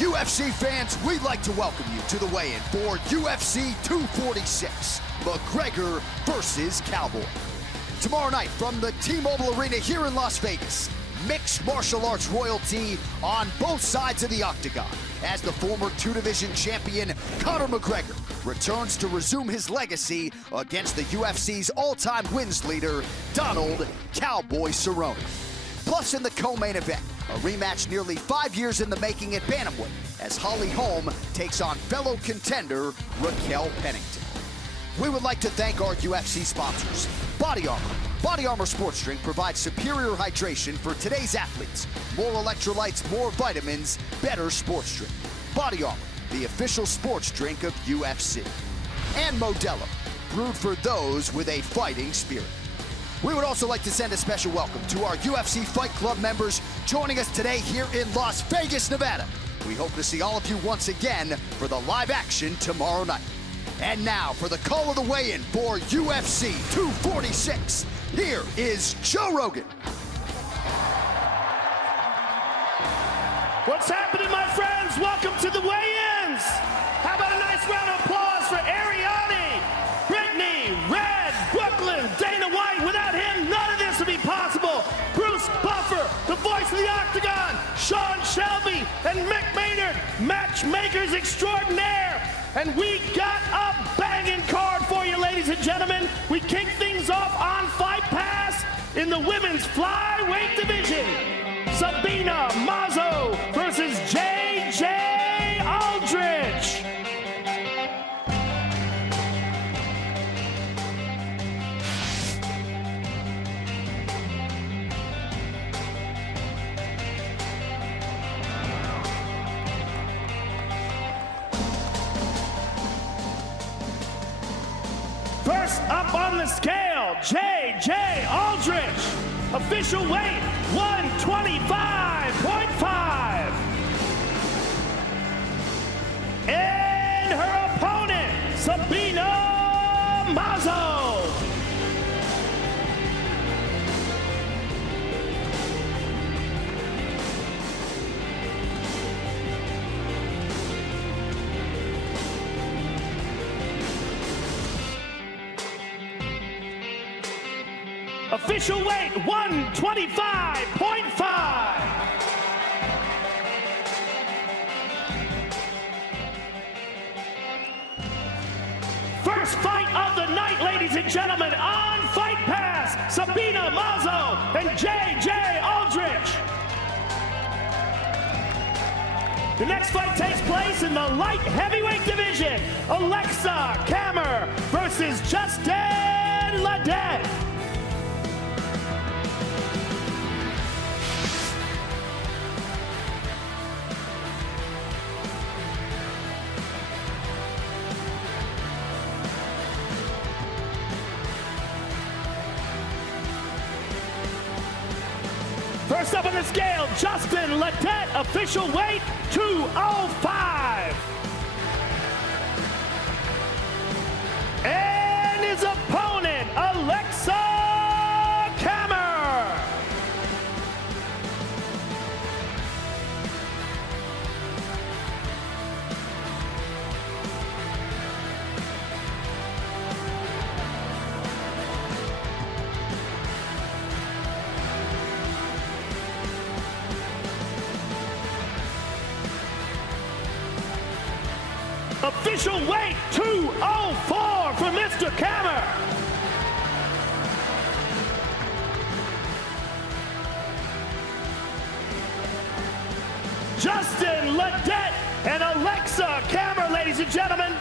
UFC fans, we'd like to welcome you to the weigh-in for UFC 246, McGregor versus Cowboy. Tomorrow night from the T-Mobile Arena here in Las Vegas, mixed martial arts royalty on both sides of the octagon as the former two-division champion Conor McGregor returns to resume his legacy against the UFC's all-time wins leader, Donald "Cowboy" Cerrone. Plus in the co-main event, a rematch nearly 5 years in the making at bantamweight as Holly Holm takes on fellow contender Raquel Pennington. We would like to thank our UFC sponsors. Body Armor. Body Armor Sports Drink provides superior hydration for today's athletes. More electrolytes, more vitamins, better sports drink. Body Armor, the official sports drink of UFC. And Modelo, brewed for those with a fighting spirit. We would also like to send a special welcome to our UFC Fight Club members joining us today here in Las Vegas, Nevada. We hope to see all of you once again for the live action tomorrow night. And now for the call of the weigh-in for UFC 246, here is Joe Rogan. What's happening, my friends? Welcome to the weigh-ins. How about a nice round of applause for Ariane, Brittany, Red, Brooklyn, Dana White. Without him, none of this would be possible. Bruce Buffer, the voice of the Octagon, Sean Shelby, and Mick Maynard, matchmakers extraordinaire. And we got a banging card for you, ladies and gentlemen. We kick things off on Fight Pass in the women's flyweight division. Sabina Mazo versus J.J. Aldrich. First up on the scale, J.J. Aldrich. Official weight, 125.5. And her opponent, Sabina Mazo. Official weight, 125.5. First fight of the night, ladies and gentlemen, on Fight Pass, Sabina Mazo and J.J. Aldrich. The next fight takes place in the light heavyweight division. Alexa Kammer versus Justin Ledette. First up on the scale, Justin Ledette, official weight, 205. And his opponent, Alexa Kammer. Official weight, 204 for Mr. Kammer. Justin Ledette and Alexa Kammer, ladies and gentlemen.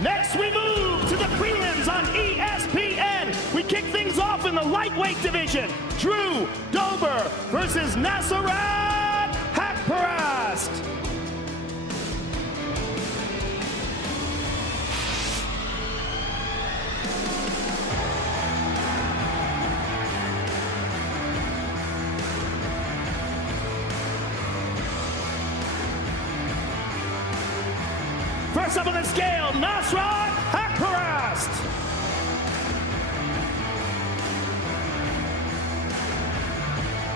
Next, we move to the prelims on ESPN. We kick things off in the lightweight division. Drew Dober versus Nasrat Haqparast. First up on the scale, Nasrat Haqparast.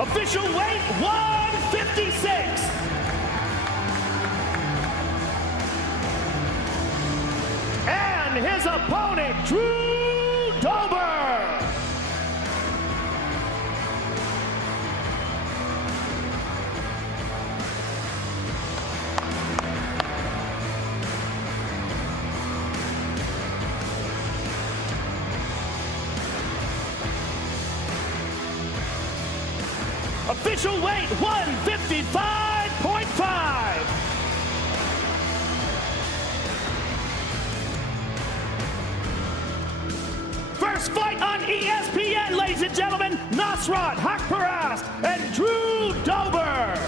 Official weight 156. And his opponent, Drew Dober. Official weight 155.5. First fight on ESPN, ladies and gentlemen, Nasrat Haqparast and Drew Dober.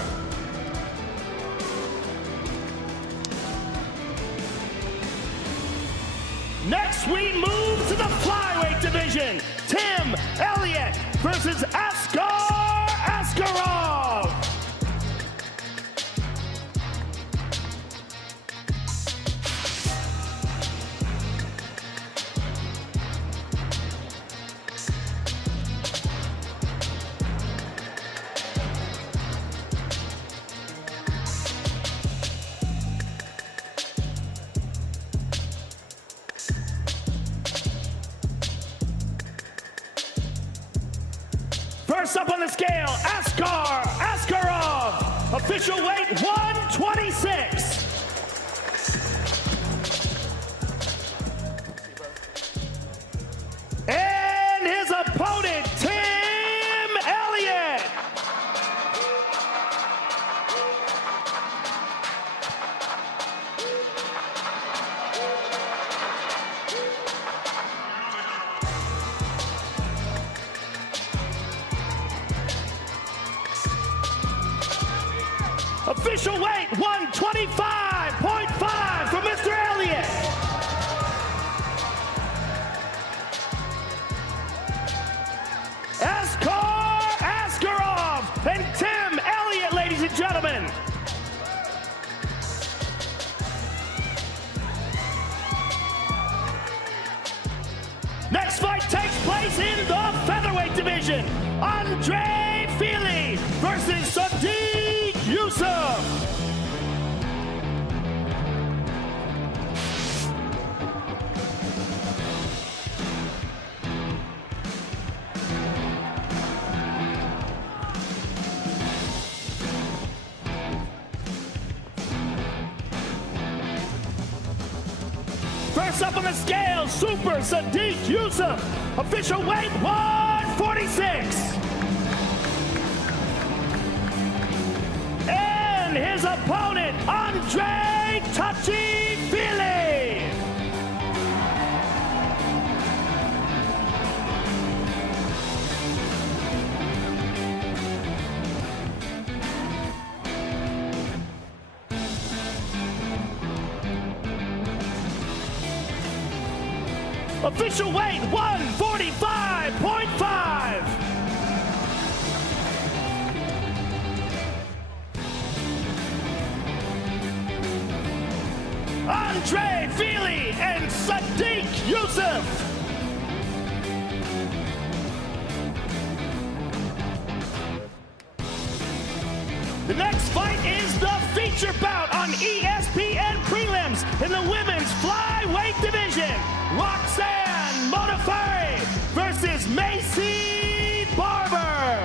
Next, we move to the flyweight division. Tim Elliott versus Askar Askarov. First up on the scale, Askar Askarov. Official weight 126. And his opponent, Tim Elliott. Official weight 125.5 for Mr. Elliott. Askar Askarov and Tim Elliott, ladies and gentlemen. Next fight takes place in the featherweight division. Andre Fili versus Sadiq Yusuf. First up on the scale, Super Sadiq Yusuf. Official weight 146. And his opponent, Andre Touchy-Fili. Official weight 145.5. Andre Fili and Sadiq Yusuf. The next fight is the feature bout on ESPN prelims in the women's flyweight division. Roxanne Modafferi versus Macy Barber.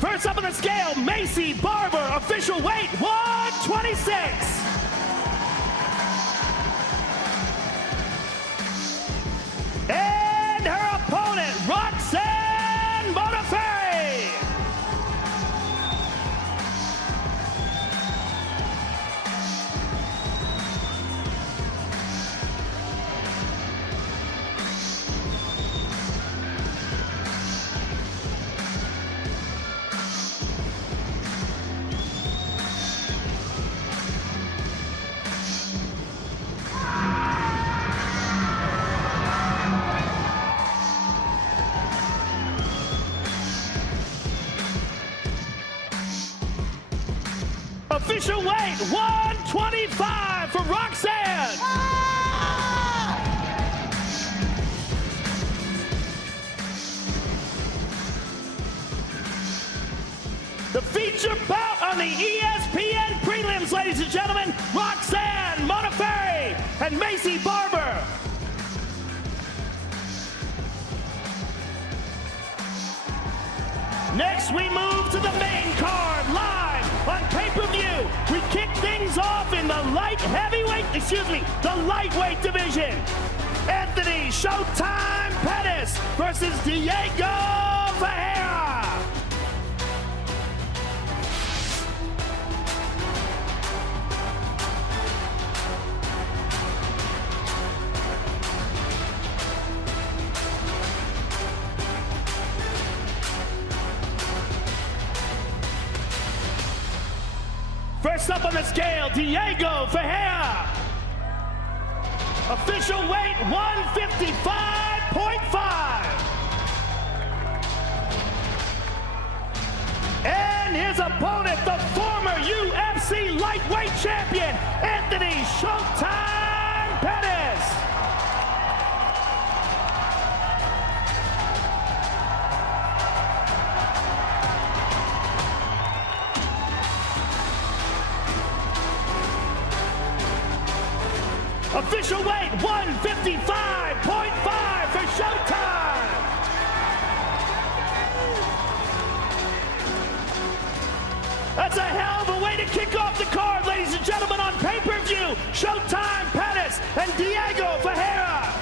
First up on the scale, Macy Barber, official weight 126. And her opponent, Roxanne Modafferi. Official weight, 125 for Roxanne. The feature bout on the ESPN prelims, ladies and gentlemen, Roxanne Modafferi and Macy Barber. Next, we move to the main card, live on pay-per-view. We kick things off in the lightweight division. Anthony Showtime Pettis versus Diego Ferreira. First up on the scale, Diego Ferreira. Official weight, 155.5. And his opponent, the former UFC lightweight champion, Anthony Showtime Pettis. Official weight, 155.5 for Showtime. That's a hell of a way to kick off the card, ladies and gentlemen, on pay-per-view. Showtime Pettis and Diego Ferreira.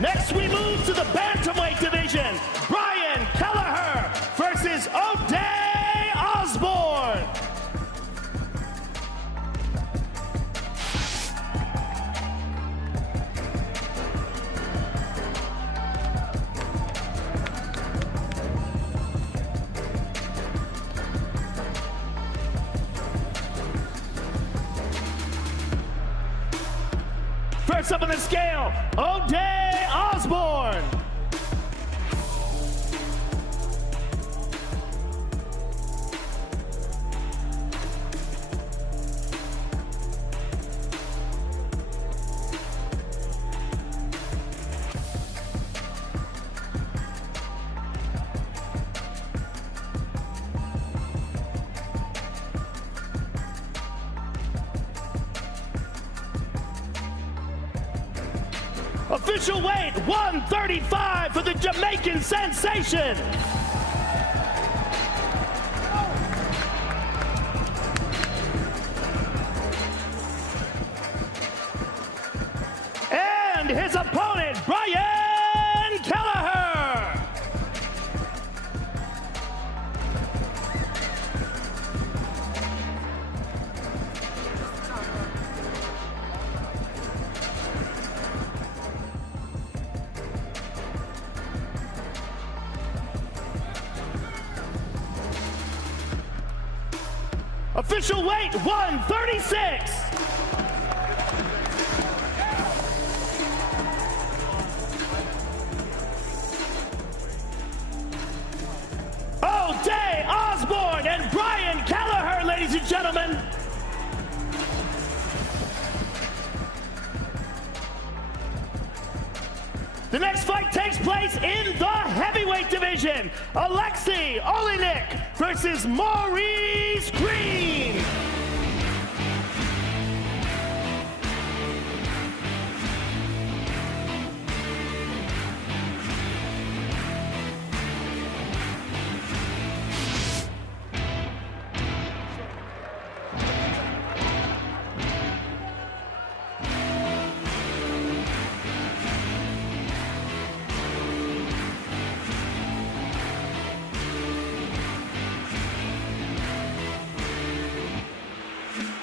Next, we move to the bantamweight division. Brian Kelleher versus O'Day Osborne. First up on the scale, O'Day Osborne. Official weight, 135 for the Jamaican sensation. And his opponent, Brian Kelleher. Official weight, 136. O'Day Osborne and Brian Kelleher, ladies and gentlemen. The next fight takes place in the heavyweight division. Alexei Oleinik versus Maurice Green.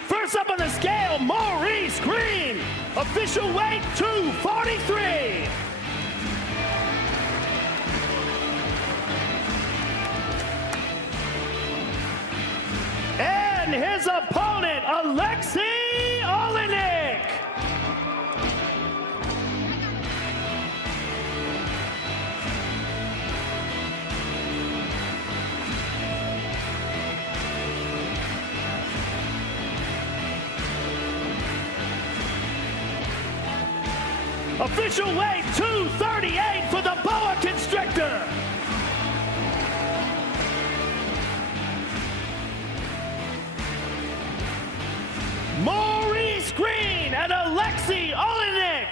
First up on the scale, Maurice Green. Official weight, 243. And his opponent, Alexei Oleinik. Official weight 238 for the boa constrictor. Maurice Green and Alexei Olenek.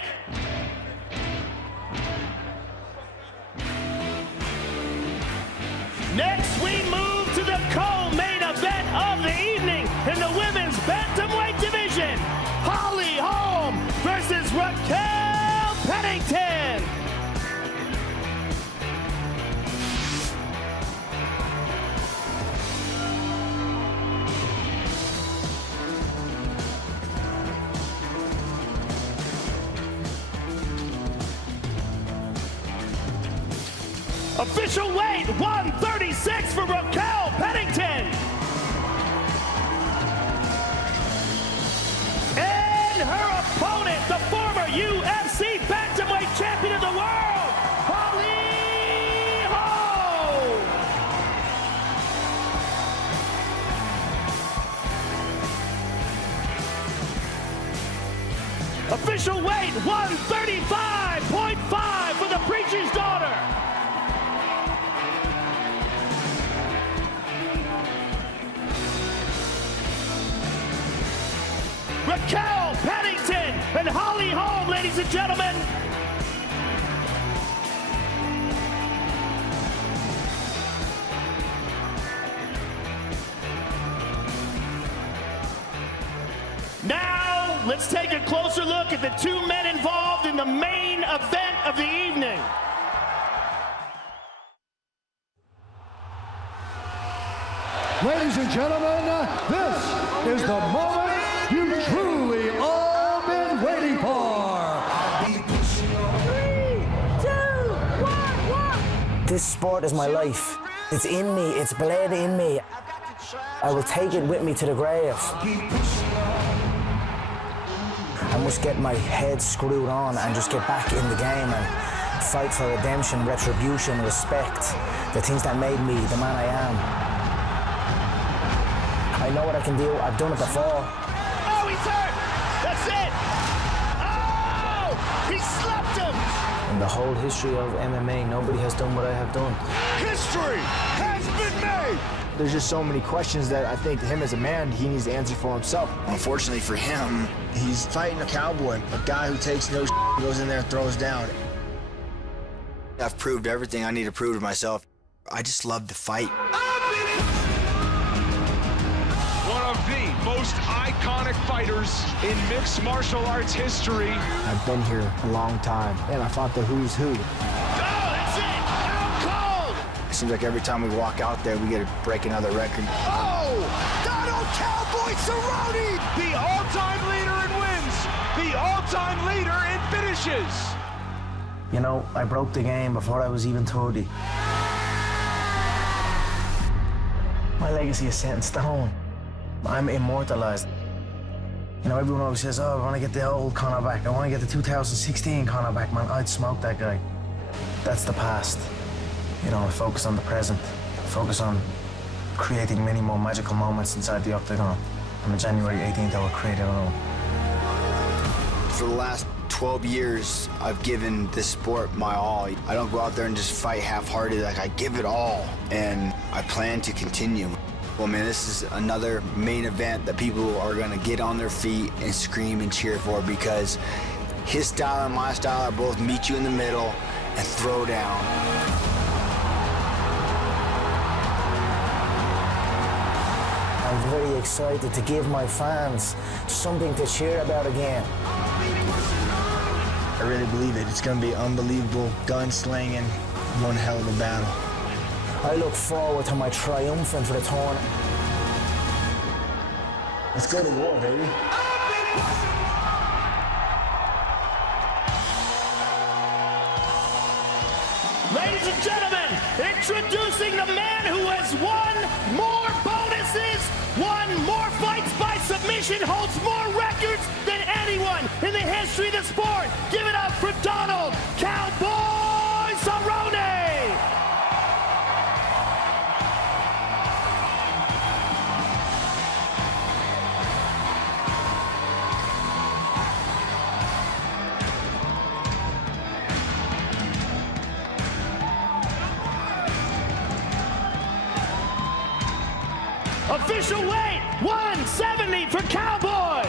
Next, we move to the co-main event of the evening in the women's bantamweight division. Holly Holm versus Raquel Pennington. Official weight 136 for Raquel Pennington. And her opponent, the former UFC bantamweight champion of the world, Holly Holm. Official weight 135.5 for the Preacher's Daughter. Raquel Pennington and Holly Holm, ladies and gentlemen. Now, let's take a closer look at the two men involved in the main event of the evening. Ladies and gentlemen, this is the moment you truly all been waiting for. 3, 2, 1. This sport is my life. It's in me. It's bled in me. I will take it with me to the grave. I must get my head screwed on and just get back in the game and fight for redemption, retribution, respect, the things that made me the man I am. I know what I can do. I've done it before. Oh, he's hurt! That's it! Oh! He slapped him! In the whole history of MMA, nobody has done what I have done. History has been made! There's just so many questions that I think him as a man, he needs to answer for himself. Unfortunately for him, he's fighting a cowboy, a guy who takes no goes in there and throws down. I've proved everything I need to prove to myself. I just love to fight. One of the most iconic fighters in mixed martial arts history. I've been here a long time, and I fought the who's who. Oh, that's it! Out cold! It seems like every time we walk out there, we get to break another record. Oh! Donald Cowboy Cerrone! The all-time leader in wins. The all-time leader in finishes. You know, I broke the game before I was even 30. My legacy is set in stone. I'm immortalized. You know, everyone always says, oh, I want to get the old Conor back. I want to get the 2016 Conor back, man. I'd smoke that guy. That's the past. You know, I focus on the present. Focus on creating many more magical moments inside the octagon. And on January 18th, I will create it all. For the last 12 years, I've given this sport my all. I don't go out there and just fight half-hearted. Like, I give it all, and I plan to continue. Well, man, this is another main event that people are gonna get on their feet and scream and cheer for, because his style and my style are both meet you in the middle and throw down. I'm very excited to give my fans something to cheer about again. I really believe it. It's gonna be unbelievable, gunslinging, one hell of a battle. I look forward to my triumphant return. Let's go to war, baby. Ladies and gentlemen, introducing the man who has won more bonuses, won more fights by submission, holds more records than anyone in the history of the sport. Give it up for Donald Cowboy Cerrone! Official weight, 170 for Cowboy.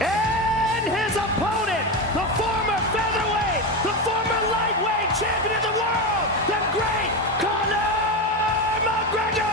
And his opponent, the former featherweight, the former lightweight champion of the world, the great Conor McGregor.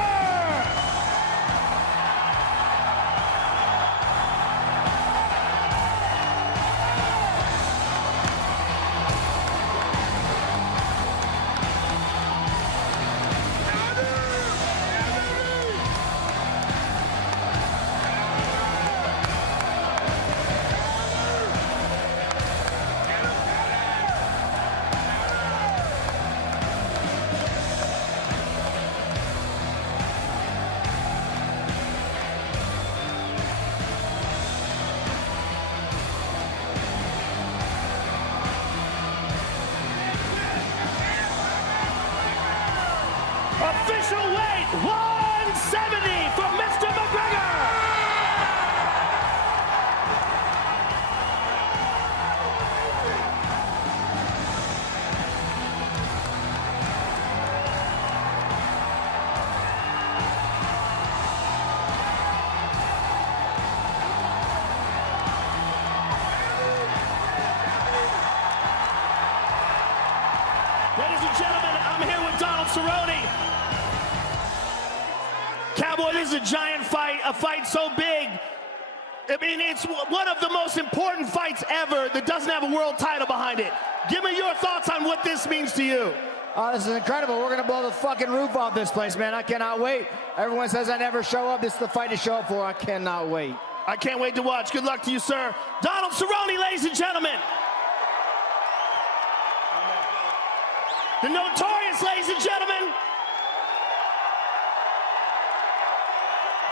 Official weight, 170 for Mr. McGregor. Ladies and gentlemen, I'm here with Donald Cerrone. Cowboy, this is a giant fight, a fight so big. I mean, it's one of the most important fights ever that doesn't have a world title behind it. Give me your thoughts on what this means to you. Oh, this is incredible. We're going to blow the fucking roof off this place, man. I cannot wait. Everyone says I never show up. This is the fight to show up for. I cannot wait. I can't wait to watch. Good luck to you, sir. Donald Cerrone, ladies and gentlemen. The Notorious, ladies and gentlemen.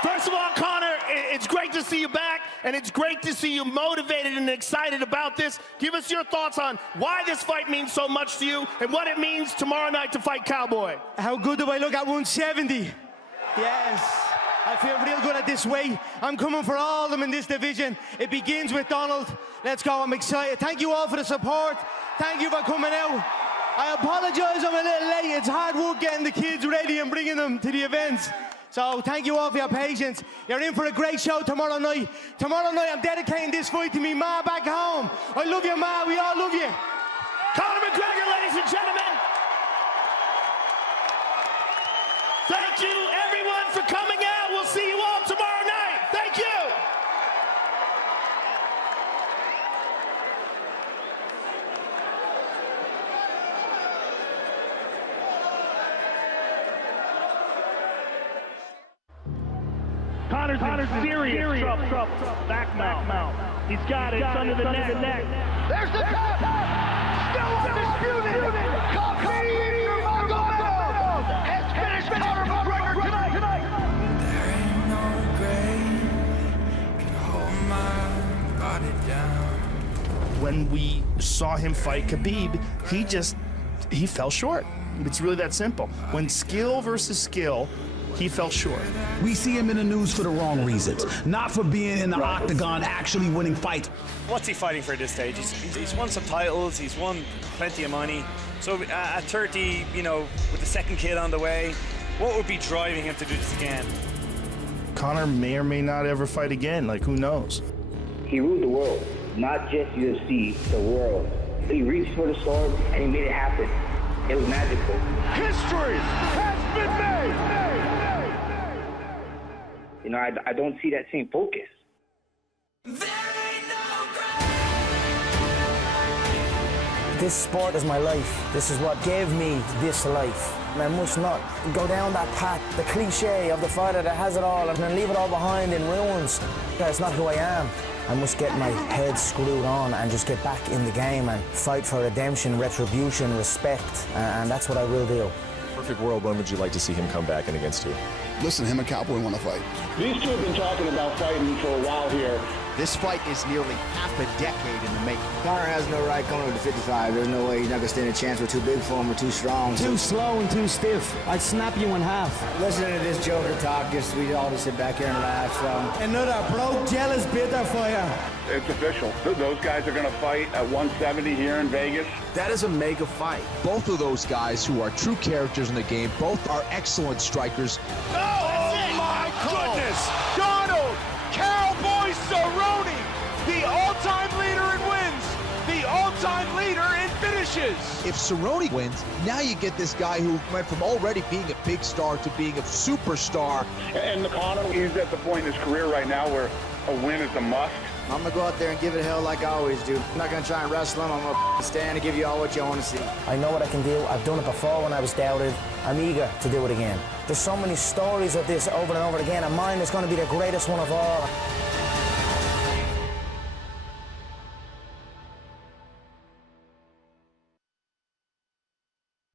First of all, Conor, it's great to see you back, and it's great to see you motivated and excited about this. Give us your thoughts on why this fight means so much to you and what it means tomorrow night to fight Cowboy. How good do I look at 170? Yes, I feel real good at this weight. I'm coming for all of them in this division. It begins with Donald. Let's go, I'm excited. Thank you all for the support. Thank you for coming out. I apologize, I'm a little late. It's hard work getting the kids ready and bringing them to the events. So thank you all for your patience. You're in for a great show tomorrow night. Tomorrow night, I'm dedicating this fight to me ma back home. I love you, ma. We all love you. Conor McGregor, ladies and gentlemen. Thank you, everyone, for coming out. We'll see you all tomorrow night. Thank you. Conor's in serious trouble. Back mount. He's got it. It's under the neck. There's the tap. Still undisputed. Khabib Nurmagomedov has finished Conor McGregor tonight. There ain't no grave can hold my body down. When we saw him fight Khabib, he fell short. It's really that simple. When skill versus skill, he fell short. We see him in the news for the wrong reasons, not for being in the octagon, actually winning fights. What's he fighting for at this stage? He's won some titles, he's won plenty of money. So at 30, you know, with the second kid on the way, what would be driving him to do this again? Conor may or may not ever fight again, like who knows? He ruled the world, not just UFC, the world. He reached for the sword and he made it happen. It was magical. History has been made. You know, I don't see that same focus. This sport is my life. This is what gave me this life. I must not go down that path, the cliche of the fighter that has it all and then leave it all behind in ruins. That's not who I am. I must get my head screwed on and just get back in the game and fight for redemption, retribution, respect, and that's what I will do. Perfect world, when would you like to see him come back in against you? Listen, him and Cowboy want to fight. These two have been talking about fighting for a while here. This fight is nearly half a decade in the making. Conor has no right coming up to 55. There's no way he's not gonna stand a chance. We're too big for him. We're too strong. Too slow and too stiff. I'd snap you in half. Listening to this Joker talk, we all just sit back here and laugh. So another broke, jealous, bitter fire. It's official. Those guys are going to fight at 170 here in Vegas. That is a mega fight. Both of those guys who are true characters in the game, both are excellent strikers. Oh my goodness! Donald Cowboy Cerrone, the all-time leader in wins, the all-time leader in finishes. If Cerrone wins, now you get this guy who went from already being a big star to being a superstar. And Conor, he's at the point in his career right now where a win is a must. I'm gonna go out there and give it hell like I always do. I'm not gonna try and wrestle him. I'm gonna stand and give you all what you want to see. I know what I can do. I've done it before when I was doubted. I'm eager to do it again. There's so many stories of this over and over again, and mine is going to be the greatest one of all.